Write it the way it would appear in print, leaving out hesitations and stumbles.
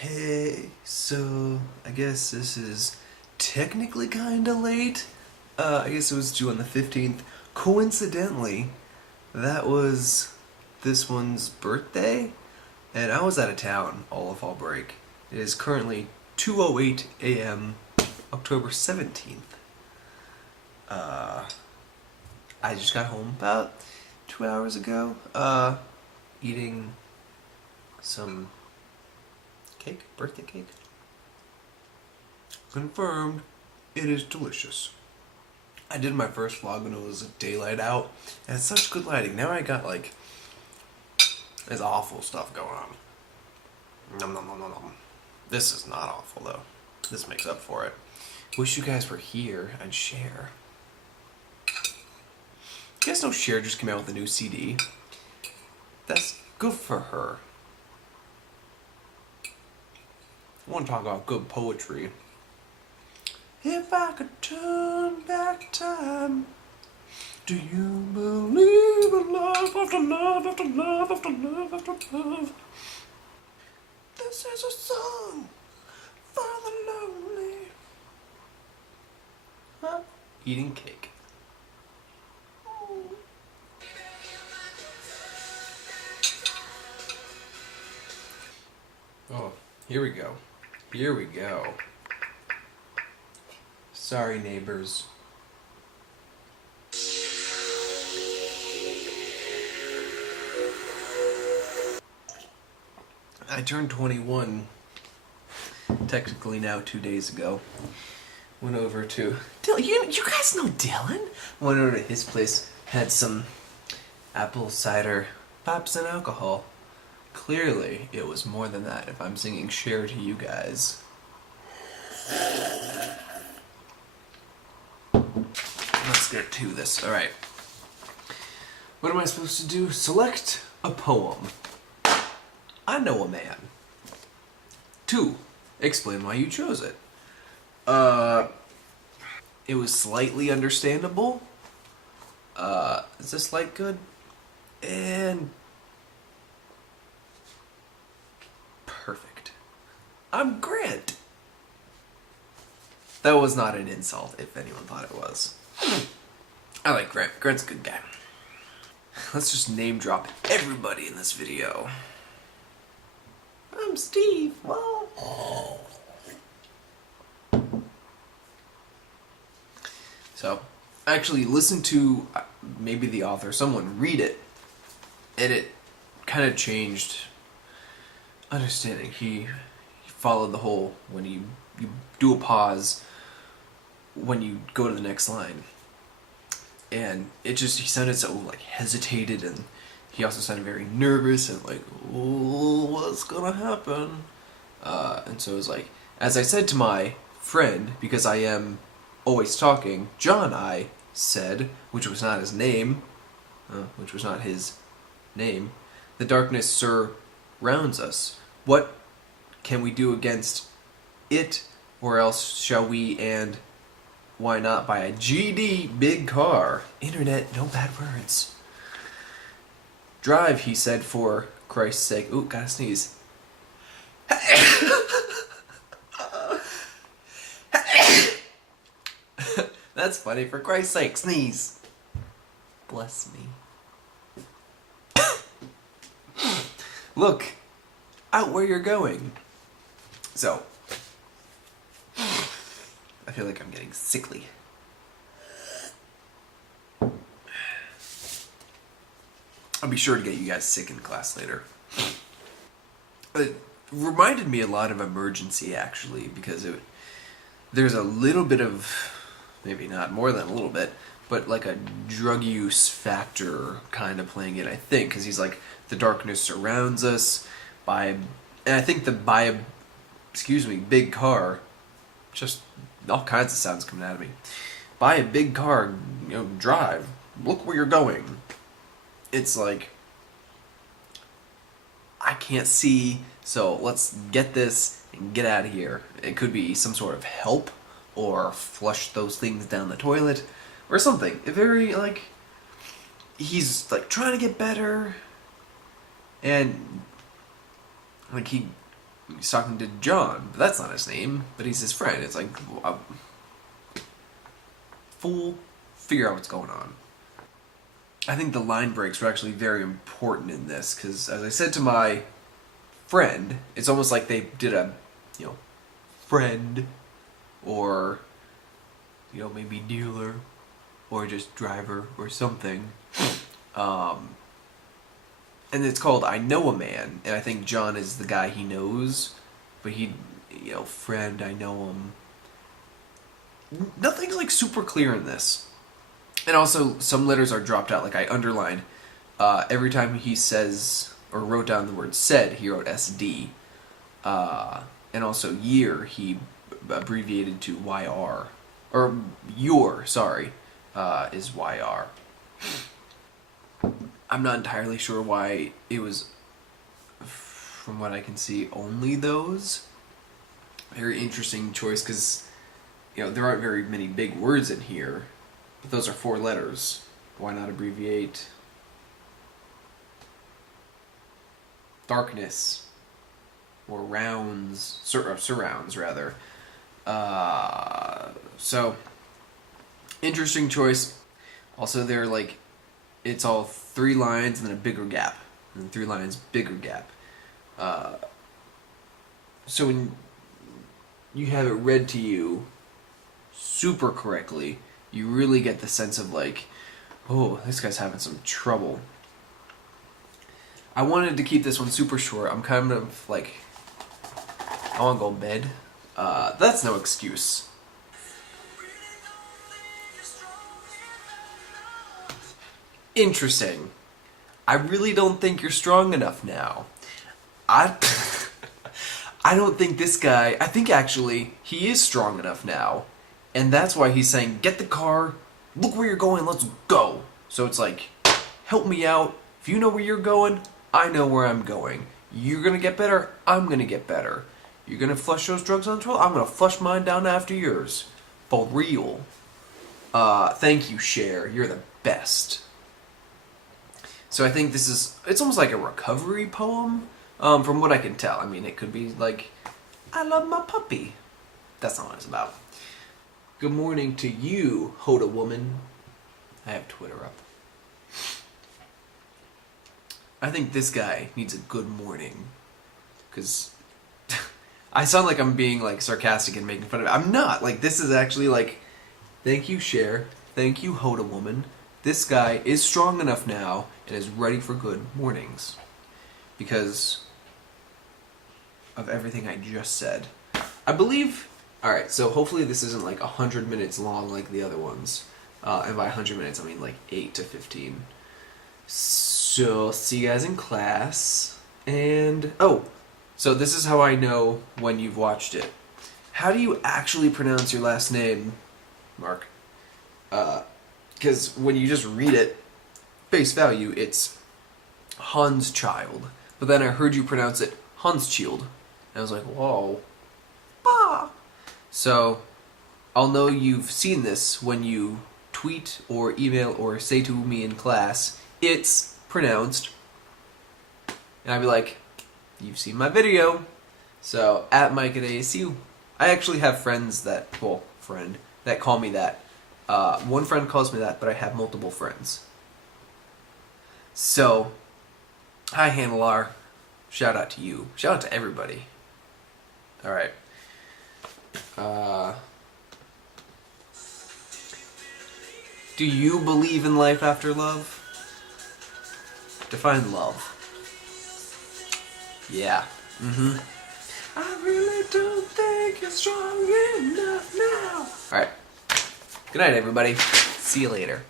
Hey, so I guess this is technically kinda late. I guess it was due on the 15th. Coincidentally, that was this one's birthday, and I was out of town all of fall break. It is currently 2:08 a.m., October 17th. Uh, I just got home about 2 hours ago, eating some cake, birthday cake. Confirmed, it is delicious. I did my first vlog when it was daylight out, and it's such good lighting. Now I got like this awful stuff going on. Nom nom nom nom nom. This is not awful though. This makes up for it. Wish you guys were here and Cher. You guys know Cher just came out with a new CD? That's good for her. I want to talk about good poetry. If I could turn back time, do you believe in love after love after love after love after love? This is a song for the lonely. Huh? Eating cake. Oh, here we go. Here we go. Sorry, neighbors. I turned 21, technically now 2 days ago. Went over to Dylan. You guys know Dylan? Went over to his place, had some apple cider pops and alcohol. Clearly, it was more than that if I'm singing Cher to you guys. Let's get to this. Alright. What am I supposed to do? Select a poem. I know a man. 2. Explain why you chose it. It was slightly understandable. Is this light good? And perfect. I'm Grant. That was not an insult, if anyone thought it was. I like Grant. Grant's a good guy. Let's just name drop everybody in this video. I'm Steve. Well. So, actually listen to maybe the author, someone read it, and it kind of changed understanding. He followed the whole, when you do a pause when you go to the next line. And it just, he sounded so like hesitated, and he also sounded very nervous and like, oh, what's gonna happen? And so it was like, as I said to my friend, because I am always talking, John, I said, which was not his name, the darkness surrounds us. What can we do against it, or else shall we and why not buy a GD big car? Internet, no bad words. Drive, he said, for Christ's sake. Ooh, gotta sneeze. That's funny, for Christ's sake, sneeze. Bless me. Look, out where you're going. So, I feel like I'm getting sickly. I'll be sure to get you guys sick in class later. It reminded me a lot of Emergency, actually, because there's a little bit of, maybe not more than a little bit, but like a drug use factor kind of playing it, I think, because he's like, the darkness surrounds us, and I think big car, just all kinds of sounds coming out of me. Buy a big car, drive, look where you're going. It's like, I can't see, so let's get this and get out of here. It could be some sort of help, or flush those things down the toilet, or something. Very, like, he's, like, trying to get better, and, like, he he's talking to John, but that's not his name, but he's his friend. It's like, fool, figure out what's going on. I think the line breaks were actually very important in this, because as I said to my friend, it's almost like they did a, friend, or, maybe dealer, or just driver, or something. And it's called I Know a Man, and I think John is the guy he knows, but friend, I know him. Nothing's like super clear in this. And also, some letters are dropped out, like I underlined. Every time he says, or wrote down the word said, he wrote SD. And also year, he abbreviated to YR. Or your, sorry, is YR. I'm not entirely sure why it was, from what I can see, only those. Very interesting choice, because, there aren't very many big words in here, but those are 4 letters. Why not abbreviate? Darkness, or rounds, surrounds, rather. So, interesting choice. Also, they're like, it's all 3 lines and then a bigger gap. And then 3 lines, bigger gap. So when you have it read to you super correctly, you really get the sense of like, oh, this guy's having some trouble. I wanted to keep this one super short. I'm kind of like, I want to go to bed. That's no excuse. Interesting. I really don't think you're strong enough now. I don't think this guy, I think actually he is strong enough now. And that's why he's saying, get the car, look where you're going, let's go. So it's like, help me out. If you know where you're going, I know where I'm going. You're gonna get better, I'm gonna get better. You're gonna flush those drugs on the toilet, I'm gonna flush mine down after yours. For real. Thank you, Cher. You're the best. So I think this is, it's almost like a recovery poem, from what I can tell. I mean, it could be like, I love my puppy. That's not what it's about. Good morning to you, Hoda woman. I have Twitter up. I think this guy needs a good morning. Because I sound like I'm being like sarcastic and making fun of it. I'm not. Like, this is actually like, thank you, Cher. Thank you, Hoda woman. This guy is strong enough now and is ready for good mornings. Because of everything I just said. I believe... Alright, so hopefully this isn't like 100 minutes long like the other ones. And by 100 minutes, I mean like 8 to 15. So, see you guys in class. And... oh! So this is how I know when you've watched it. How do you actually pronounce your last name, Mark? Because when you just read it, face value, it's Hanschild. But then I heard you pronounce it Hanschild. And I was like, whoa. Bah! So, I'll know you've seen this when you tweet or email or say to me in class, it's pronounced. And I'd be like, you've seen my video. So, at Mike at ASU. I actually have friends that, well, that call me that. One friend calls me that, but I have multiple friends. So, hi Handlar. Shout out to you. Shout out to everybody. Alright. Do you believe in life after love? Define love. Yeah. Mm-hmm. I really don't think you're strong enough now. Alright. Good night, everybody. See you later.